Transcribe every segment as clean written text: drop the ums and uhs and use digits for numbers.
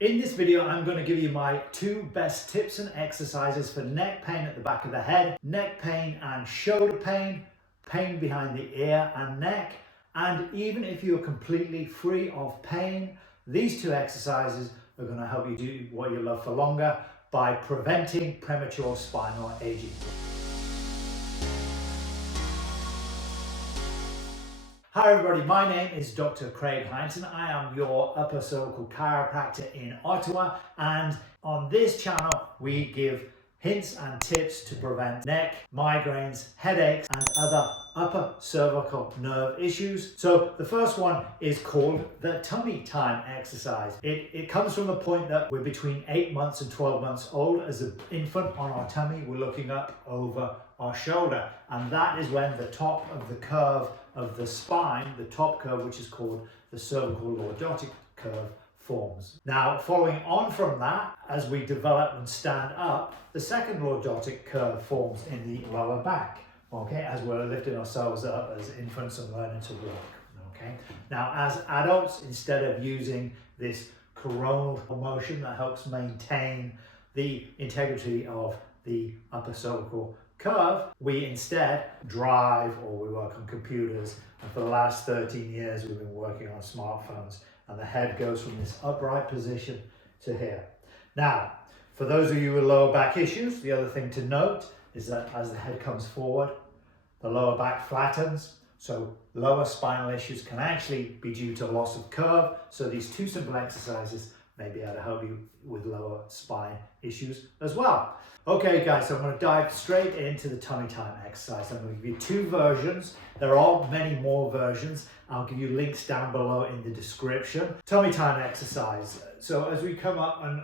In this video, I'm going to give you my 2 best tips and exercises for neck pain at the back of the head, neck pain and shoulder pain, pain behind the ear and neck, and even if you're completely free of pain, these 2 exercises are going to help you do what you love for longer by preventing premature spinal aging. Hi everybody, my name is Dr. Craig Hindson. I am your upper cervical chiropractor in Ottawa, and on this channel we give hints and tips to prevent neck, migraines, headaches and other upper cervical nerve issues. So the first one is called the tummy time exercise. It comes from the point that we're between 8 months and 12 months old. As an infant on our tummy, we're looking up over our shoulder, and that is when the top of the curve of the spine, the top curve, which is called the cervical lordotic curve, forms. Now, following on from that, as we develop and stand up, the second lordotic curve forms in the lower back, okay, as we're lifting ourselves up as infants and learning to walk, okay. Now, as adults, instead of using this coronal motion that helps maintain the integrity of the upper cervical curve, we instead drive or we work on computers, and for the last 13 years we've been working on smartphones, and the head goes from this upright position to here. Now, for those of you with lower back issues, the other thing to note is that as the head comes forward, the lower back flattens, so lower spinal issues can actually be due to loss of curve. So these 2 simple exercises may be able to help you with lower spine issues as well. Okay guys, so I'm going to dive straight into the tummy time exercise. I'm going to give you 2 versions. There are many more versions. I'll give you links down below in the description. Tummy time exercise. So as we come up and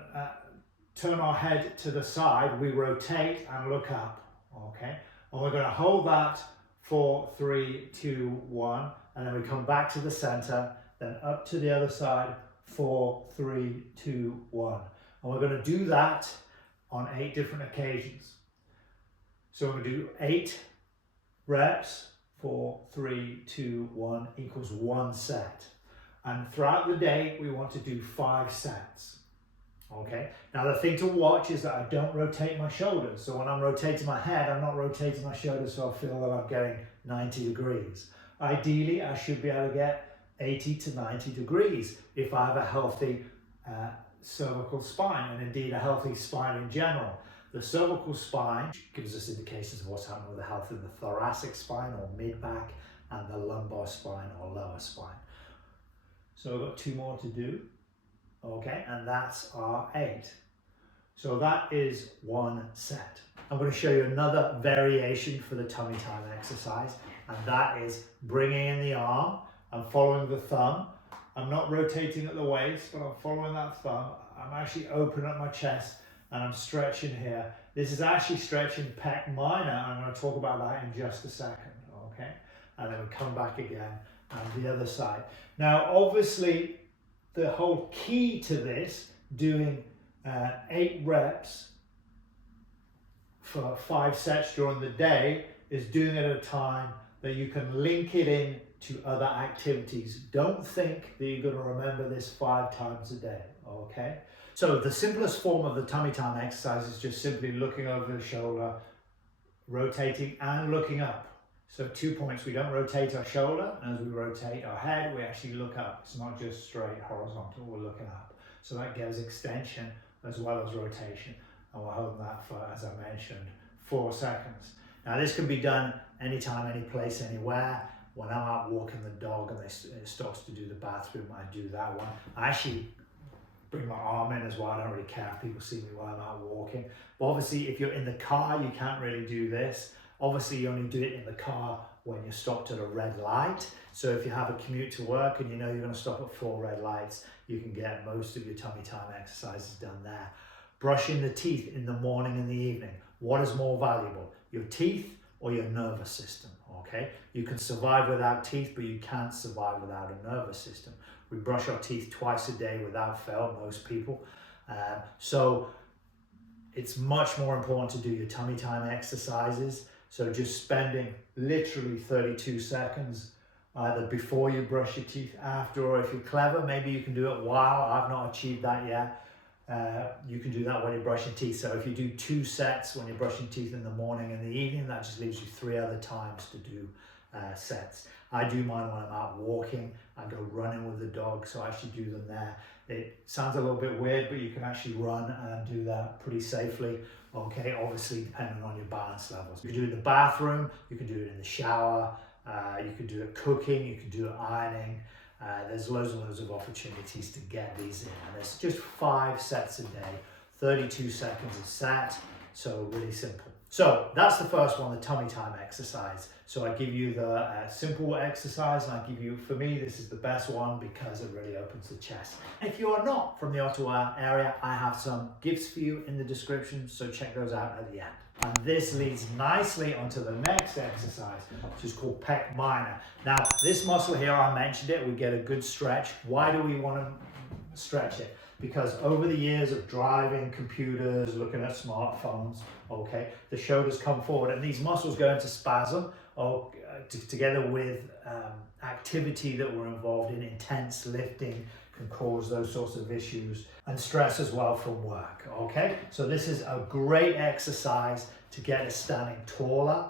turn our head to the side, we rotate and look up, okay? And we're going to hold that for 3, 2, 1, and then we come back to the center, then up to the other side, 4, 3, 2, 1. And we're going to do that on 8 different occasions. So we're going to do 8 reps, 4, 3, 2, 1 equals 1 set. And throughout the day, we want to do 5 sets. Okay. Now the thing to watch is that I don't rotate my shoulders. So when I'm rotating my head, I'm not rotating my shoulders so I feel that I'm getting 90 degrees. Ideally, I should be able to get 80 to 90 degrees if I have a healthy cervical spine, and indeed a healthy spine in general. The cervical spine gives us indications of what's happening with the health in the thoracic spine or mid-back, and the lumbar spine or lower spine. So we've got 2 more to do, okay, and that's our 8. So that is 1 set. I'm going to show you another variation for the tummy time exercise, and that is bringing in the arm and following the thumb. I'm not rotating at the waist, but I'm following that thumb. I'm actually opening up my chest and I'm stretching here. This is actually stretching Pec Minor. I'm going to talk about that in just a second, okay? And then we come back again and the other side. Now, obviously, the whole key to this, doing 8 reps for 5 sets during the day, is doing it at a time that you can link it in to other activities. Don't think that you're going to remember this 5 times a day, okay? So the simplest form of the tummy time exercise is just simply looking over the shoulder, rotating and looking up. So 2 points, we don't rotate our shoulder, and as we rotate our head, we actually look up. It's not just straight horizontal, we're looking up. So that gives extension as well as rotation, and we're holding that for, as I mentioned, 4 seconds. Now this can be done anytime, any place, anywhere. When I'm out walking the dog and it stops to do the bathroom, I do that one. I actually bring my arm in as well. I don't really care if people see me while I'm out walking. But obviously, if you're in the car, you can't really do this. Obviously, you only do it in the car when you're stopped at a red light. So if you have a commute to work and you know you're going to stop at 4 red lights, you can get most of your tummy time exercises done there. Brushing the teeth in the morning and the evening. What is more valuable, your teeth or your nervous system? Okay, you can survive without teeth, but you can't survive without a nervous system. We brush our teeth twice a day without fail, most people. So it's much more important to do your tummy time exercises. So just spending literally 32 seconds either before you brush your teeth, after, or if you're clever, maybe you can do it while. I've not achieved that yet. You can do that when you're brushing teeth. So if you do 2 sets when you're brushing teeth in the morning and the evening, that just leaves you 3 other times to do sets. I do mine when I'm out walking. I go running with the dog, so I actually do them there. It sounds a little bit weird, but you can actually run and do that pretty safely. Okay, obviously depending on your balance levels. You can do it in the bathroom, you can do it in the shower, you can do it cooking, you can do it ironing. There's loads and loads of opportunities to get these in. And there's just 5 sets a day, 32 seconds a set, so really simple. So that's the first one, the tummy time exercise. So I give you the simple exercise, and I give you, for me, this is the best one because it really opens the chest. If you are not from the Ottawa area, I have some gifts for you in the description, so check those out at the end. And this leads nicely onto the next exercise, which is called Pec Minor. Now, this muscle here, I mentioned it, we get a good stretch. Why do we want to stretch it? Because over the years of driving, computers, looking at smartphones, okay, the shoulders come forward and these muscles go into spasm, together with activity that we're involved in, intense lifting, can cause those sorts of issues, and stress as well from work, okay? So this is a great exercise to get us standing taller,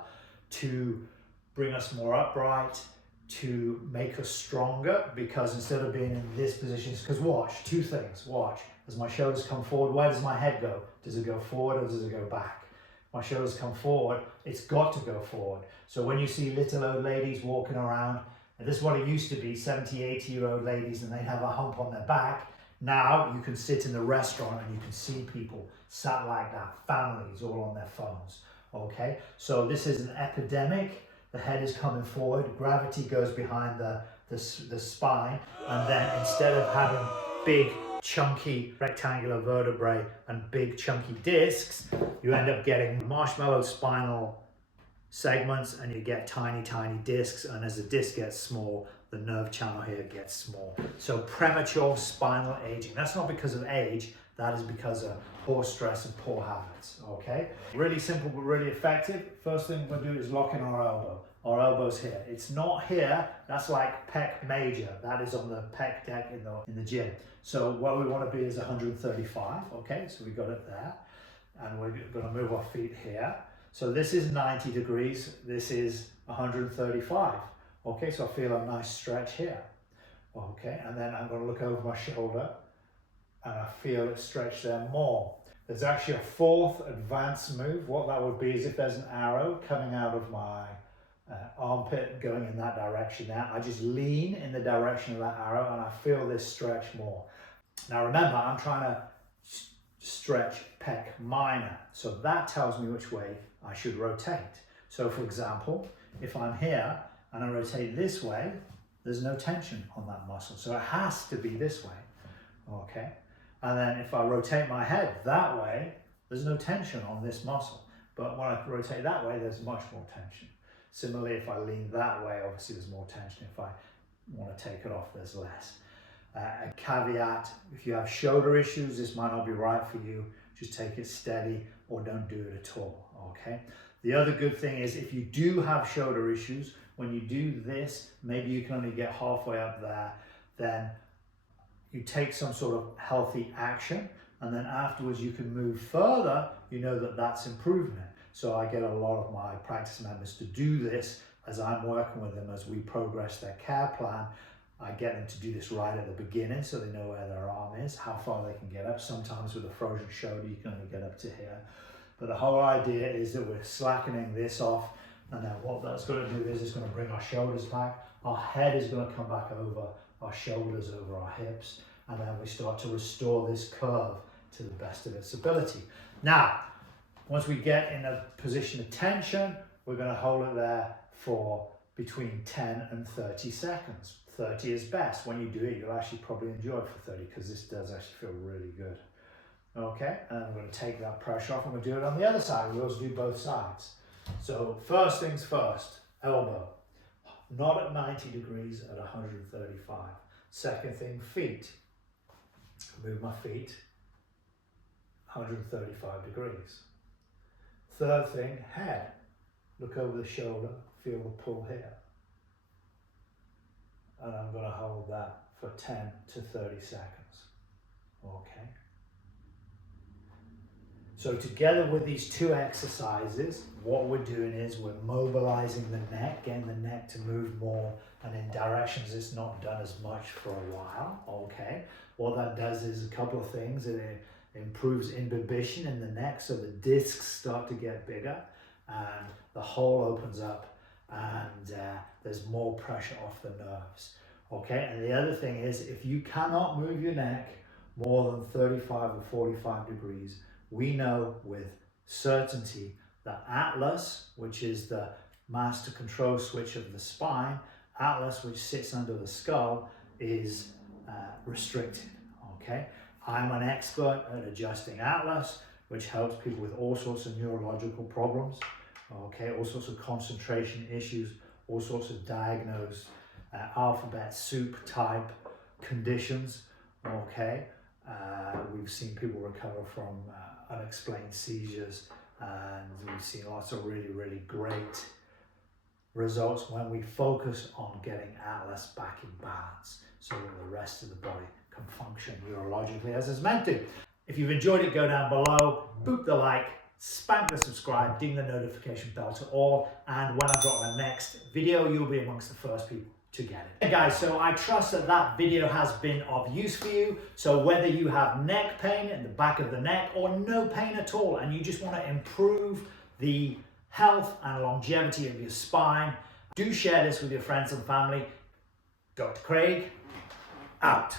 to bring us more upright, to make us stronger, because instead of being in this position, because watch, 2 things, watch. As my shoulders come forward, where does my head go? Does it go forward or does it go back? My shoulders come forward, it's got to go forward. So when you see little old ladies walking around, and this is what it used to be, 70, 80-year-old ladies, and they have a hump on their back. Now you can sit in the restaurant and you can see people sat like that, families all on their phones, okay? So this is an epidemic. The head is coming forward, gravity goes behind the spine, and then instead of having big, chunky rectangular vertebrae and big, chunky discs, you end up getting marshmallow spinal segments, and you get tiny, tiny discs, and as the disc gets small, the nerve channel here gets small. So premature spinal aging. That's not because of age, that is because of poor stress and poor habits, okay? Really simple but really effective. First thing we're gonna do is lock in our elbow. Our elbow's here. It's not here, that's like pec major. That is on the pec deck in the gym. So what we wanna be is 135, okay? So we got it there. And we're gonna move our feet here. So this is 90 degrees, this is 135. Okay, so I feel a nice stretch here. Okay, and then I'm gonna look over my shoulder and I feel it stretch there more. There's actually a 4th advanced move. What that would be is if there's an arrow coming out of my armpit going in that direction now, I just lean in the direction of that arrow and I feel this stretch more. Now remember, I'm trying to stretch pec minor, so that tells me which way I should rotate. So for example, if I'm here and I rotate this way, there's no tension on that muscle, so it has to be this way, okay? And then if I rotate my head that way, there's no tension on this muscle, but when I rotate that way, there's much more tension. Similarly, if I lean that way, obviously there's more tension. If I want to take it off, there's less. A caveat, if you have shoulder issues, this might not be right for you. Just take it steady or don't do it at all, okay? The other good thing is if you do have shoulder issues, when you do this, maybe you can only get halfway up there, then you take some sort of healthy action, and then afterwards you can move further, you know that that's improving it. So I get a lot of my practice members to do this as I'm working with them as we progress their care plan. I get them to do this right at the beginning so they know where their arm is, how far they can get up. Sometimes with a frozen shoulder, you can only get up to here. But the whole idea is that we're slackening this off, and then what that's going to do is it's going to bring our shoulders back. Our head is going to come back over our shoulders, over our hips, and then we start to restore this curve to the best of its ability. Now, once we get in a position of tension, we're going to hold it there for between 10 and 30 seconds. 30 is best. When you do it, you'll actually probably enjoy it for 30 because this does actually feel really good. Okay, and I'm going to take that pressure off. I'm going to do it on the other side. We also do both sides. So first things first, elbow. Not at 90 degrees, at 135. Second thing, feet. Move my feet, 135 degrees. Third thing, head. Look over the shoulder, feel the pull here. and I'm going to hold that for 10 to 30 seconds. Okay. So together with these two exercises, what we're doing is we're mobilizing the neck, getting the neck to move more and in directions it's not done as much for a while. Okay. What that does is a couple of things. It improves imbibition in the neck, so the discs start to get bigger and the hole opens up, and there's more pressure off the nerves. Okay. And the other thing is, if you cannot move your neck more than 35 or 45 degrees, we know with certainty that atlas, which is the master control switch of the spine, atlas, which sits under the skull, is restricted. Okay, I'm an expert at adjusting atlas, which helps people with all sorts of neurological problems. Okay, all sorts of concentration issues, all sorts of diagnosed alphabet soup type conditions. Okay. We've seen people recover from unexplained seizures, and we've seen lots of really, really great results when we focus on getting atlas back in balance so that the rest of the body can function neurologically as it's meant to. If you've enjoyed it, go down below, boop the like, spank the subscribe, ding the notification bell to all, and when I drop the next video, you'll be amongst the first people to get it. Hey guys, so I trust that that video has been of use for you. So whether you have neck pain in the back of the neck or no pain at all, and you just want to improve the health and longevity of your spine, do share this with your friends and family. Dr. Craig, out.